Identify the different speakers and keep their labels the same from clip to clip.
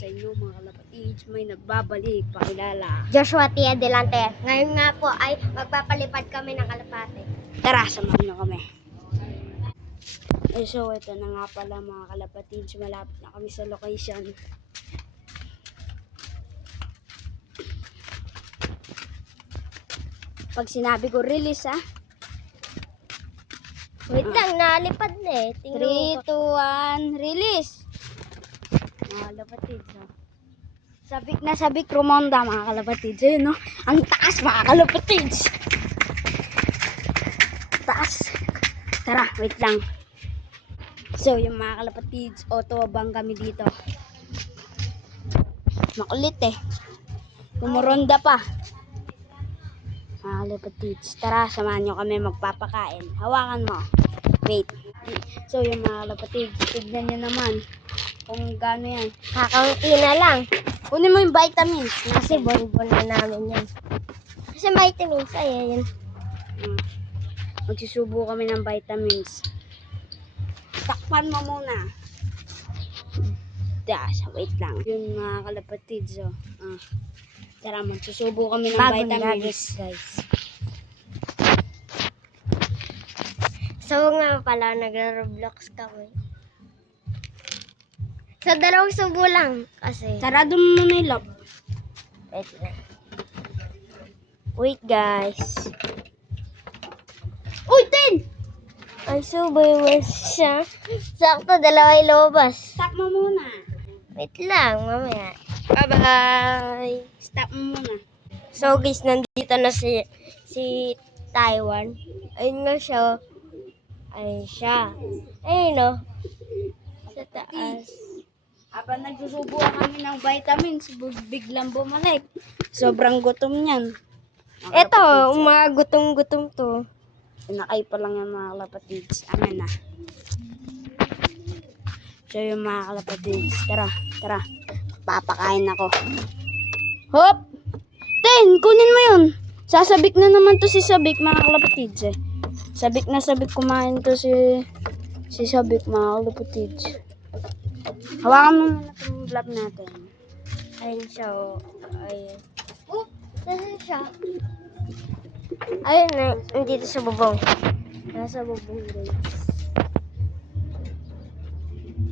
Speaker 1: sa inyo mga kalapatids, may nagbabalik pakilala.
Speaker 2: Joshua T. Adelante. Ngayon nga po ay magpapalipad kami ng kalapate.
Speaker 1: Tara, samahan nyo kami. Eh, so, ito na nga pala mga kalapatids, malapit na kami sa location. Pag sinabi ko release ha,
Speaker 2: Wait lang, nalipad na eh. Tingnan
Speaker 1: 3,
Speaker 2: mo
Speaker 1: 2,
Speaker 2: pa.
Speaker 1: 1, release! Mga kalapatids, no? Sabik na sabik rumonda mga kalapatids. Ayun, no? Ang taas mga kalapatids! Taas! Tara, wait lang. So, yung mga kalapatids, auto abang kami dito. Makulit eh. Kumuronda pa. Mga kalapatids, tara, samahan nyo kami magpapakain. Hawakan mo. Wait. So, yung mga kalapatids, tignan nyo naman kung gaano yan.
Speaker 2: Kakaunti na lang.
Speaker 1: Kunin mo yung vitamins.
Speaker 2: Kasi bonbon na namin yan. Kasi vitamins, ay yun.
Speaker 1: Mm. Magsusubo kami ng vitamins. Takpan mo muna. Das, wait lang. Yun mga kalapatids, oh. Ah. Tara, magsusubo kami ng
Speaker 2: Bagong
Speaker 1: vitamins.
Speaker 2: guys. So nga pala, nagre-roblox kami. Sa dalawang subo lang. Kasi,
Speaker 1: Sarado mo muna yung lock.
Speaker 2: wait lang. Wait guys.
Speaker 1: Uy, Tin!
Speaker 2: Ay, subo mo siya. Sakto, dalawa yung lumabas.
Speaker 1: Stop mo muna.
Speaker 2: Wait lang, mamaya. Bye-bye.
Speaker 1: Stop mo muna.
Speaker 2: So guys, nandito na si si Taiwan. Ayun nga siya. oh. Ayun siya. Ayun no. Sa taas.
Speaker 1: Habang nagsusubo kami ng vitamins, biglang bumalik. Sobrang gutom niyan.
Speaker 2: Eto, mga gutom-gutom to.
Speaker 1: Pinakay pa lang yung mga kalapatids. Amen na. So yung mga kalapatids, tara, tara. Papakain ako. Hop! Ten, kunin mo yun. Sasabik na naman to si Sabik, mga kalapatids eh. Sabik na sabik kumain to si si Sabik, mga kalapatids. Hawakan mo muna itong vlog natin.
Speaker 2: Ayun siya. oh. Ayun. Oh, nasa siya? Ayun na, nandito sa bubong. Nasa bubong guys.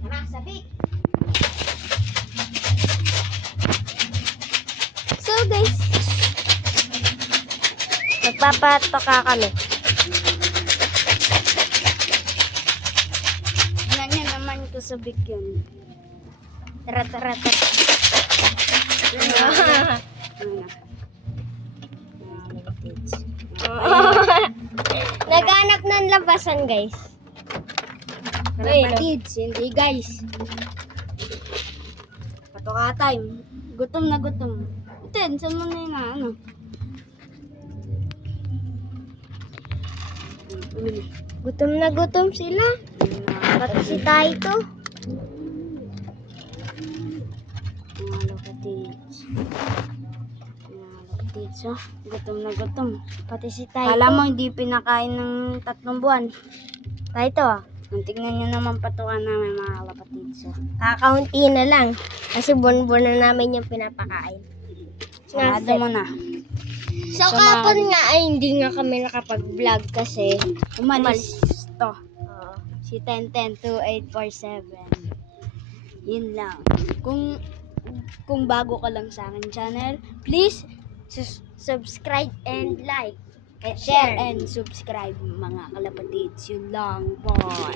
Speaker 1: Tara, Sabik!
Speaker 2: So guys, magpapatoka kami.
Speaker 1: Ito Sabik yun.
Speaker 2: Tara, tara, tara. Naghanap ng labasan guys. Ayun,
Speaker 1: Kapatids, hindi guys. Patoka time. Gutom na gutom. Ten, saan mo na yun na, ano?
Speaker 2: Gutom na gutom sila. Pati si Taito.
Speaker 1: Kapatids. Mga kapatids, oh. Gutom na gutom.
Speaker 2: Pati si Taito.
Speaker 1: Kala mo hindi pinakain ng tatlong buwan.
Speaker 2: Taito ah.
Speaker 1: Ang tignan nyo naman patuka namin mga kapatids. Oh.
Speaker 2: Kakaunti na lang. Kasi bonbon na namin yung pinapakain.
Speaker 1: Sarado mo na.
Speaker 2: So,
Speaker 1: So,
Speaker 2: kapon nga ay hindi nga kami nakapag-vlog kasi
Speaker 1: Umalis. To.
Speaker 2: uh,
Speaker 1: Si 1010-2847. Yun lang. Kung kung bago ka lang sa akin channel, please sus-
Speaker 2: subscribe and like.
Speaker 1: share and subscribe mga kalapatids. Yun lang. Bye.